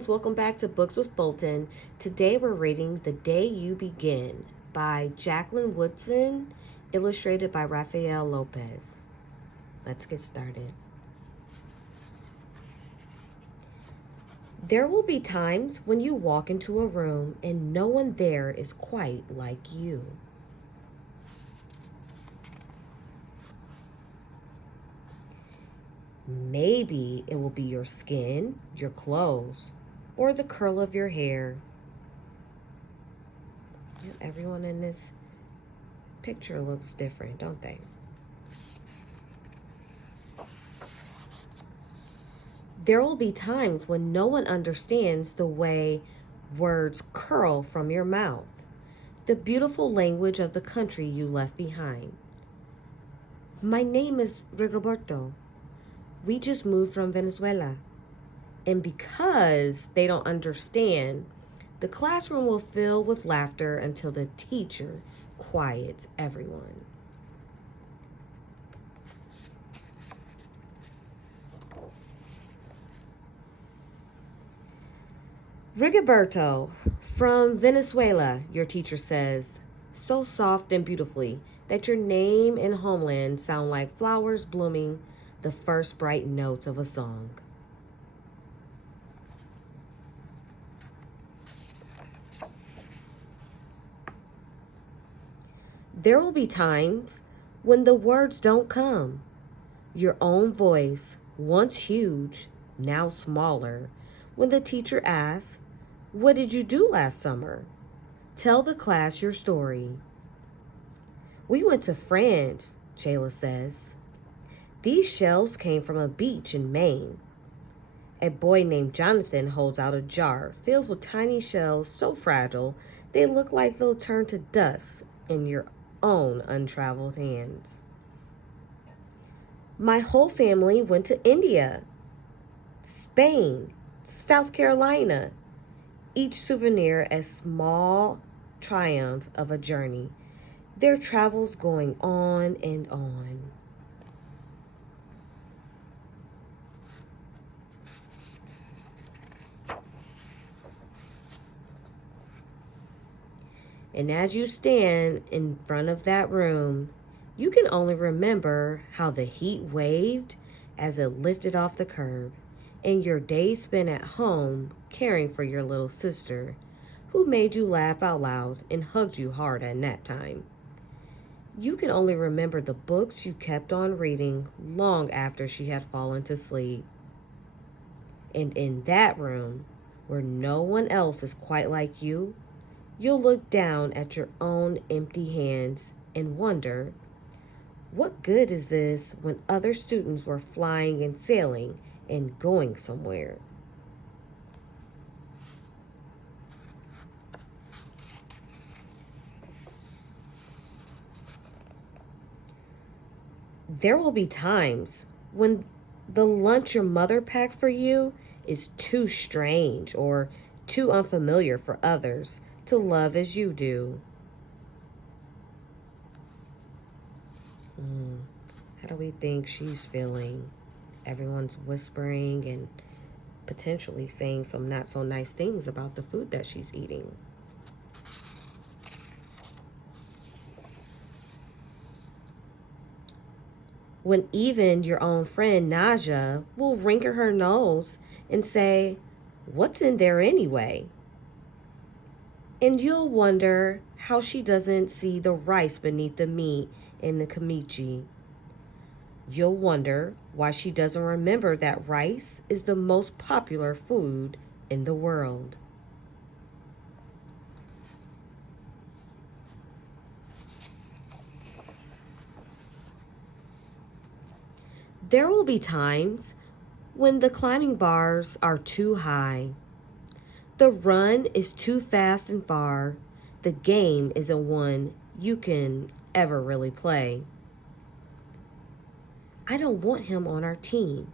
friends, welcome back to Books with Bolton. Today we're reading The Day You Begin by Jacqueline Woodson, illustrated by Rafael López. Let's get started. There will be times when you walk into a room and no one there is quite like you. Maybe it will be your skin, your clothes, or the curl of your hair. Everyone in this picture looks different, don't they? There will be times when no one understands the way words curl from your mouth, the beautiful language of the country you left behind. My name is Rigoberto. We just moved from Venezuela. And because they don't understand, the classroom will fill with laughter until the teacher quiets everyone. Rigoberto, from Venezuela, your teacher says, so soft and beautifully that your name and homeland sound like flowers blooming, the first bright notes of a song. There will be times when the words don't come. Your own voice, once huge, now smaller, when the teacher asks, what did you do last summer? Tell the class your story. We went to France, Shayla says. These shells came from a beach in Maine. A boy named Jonathan holds out a jar filled with tiny shells so fragile they look like they'll turn to dust in your own untraveled hands. My whole family went to India, Spain, South Carolina, each souvenir a small triumph of a journey, their travels going on and on. And as you stand in front of that room, you can only remember how the heat waved as it lifted off the curb, and your days spent at home caring for your little sister, who made you laugh out loud and hugged you hard at nap time. You can only remember the books you kept on reading long after she had fallen to sleep. And in that room, where no one else is quite like you, you'll look down at your own empty hands and wonder, what good is this when other students were flying and sailing and going somewhere? There will be times when the lunch your mother packed for you is too strange or too unfamiliar for others to love as you do. How do we think she's feeling? Everyone's whispering and potentially saying some not so nice things about the food that she's eating. When even your own friend Naja will wrinkle her nose and say, what's in there anyway? And you'll wonder how she doesn't see the rice beneath the meat in the kimchi. You'll wonder why she doesn't remember that rice is the most popular food in the world. There will be times when the climbing bars are too high. The run is too fast and far. The game isn't one you can ever really play. I don't want him on our team.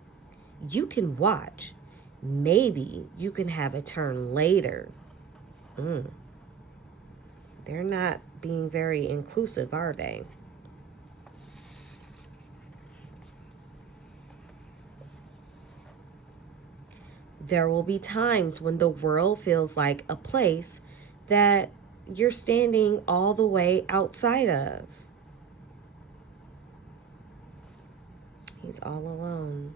You can watch. Maybe you can have a turn later. They're not being very inclusive, are they? There will be times when the world feels like a place that you're standing all the way outside of. He's all alone.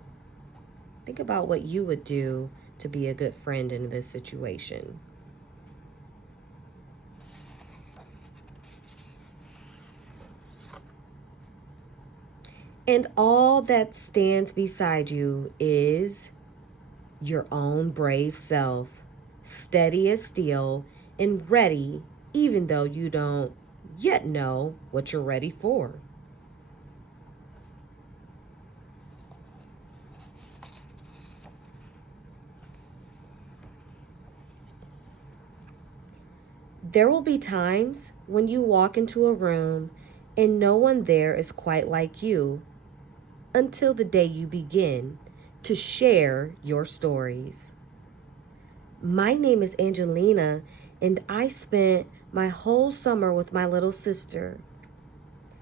Think about what you would do to be a good friend in this situation. And all that stands beside you is your own brave self, steady as steel and ready, even though you don't yet know what you're ready for. There will be times when you walk into a room and no one there is quite like you until the day you begin to share your stories. My name is Angelina, and I spent my whole summer with my little sister.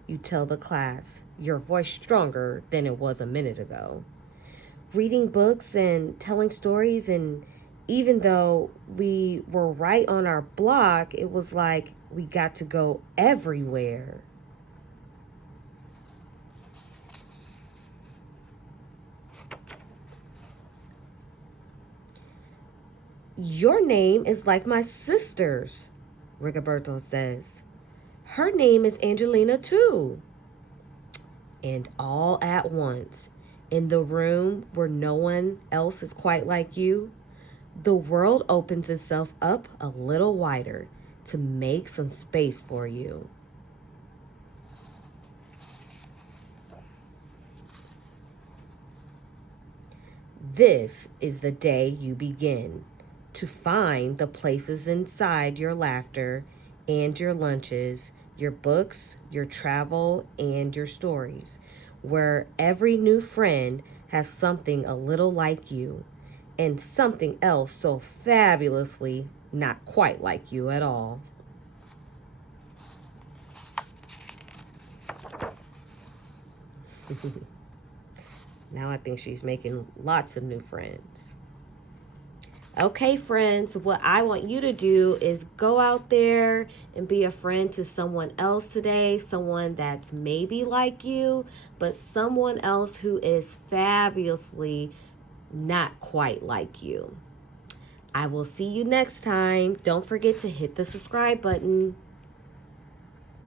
You tell the class, your voice stronger than it was a minute ago. Reading books and telling stories, and even though we were right on our block, it was like we got to go everywhere. Your name is like my sister's, Rigoberto says. Her name is Angelina too. And all at once, in the room where no one else is quite like you, the world opens itself up a little wider to make some space for you. This is the day you begin to find the places inside your laughter and your lunches, your books, your travel, and your stories, where every new friend has something a little like you and something else so fabulously not quite like you at all. Now I think she's making lots of new friends. Okay, friends, what I want you to do is go out there and be a friend to someone else today, someone that's maybe like you, but someone else who is fabulously not quite like you. I will see you next time. Don't forget to hit the subscribe button.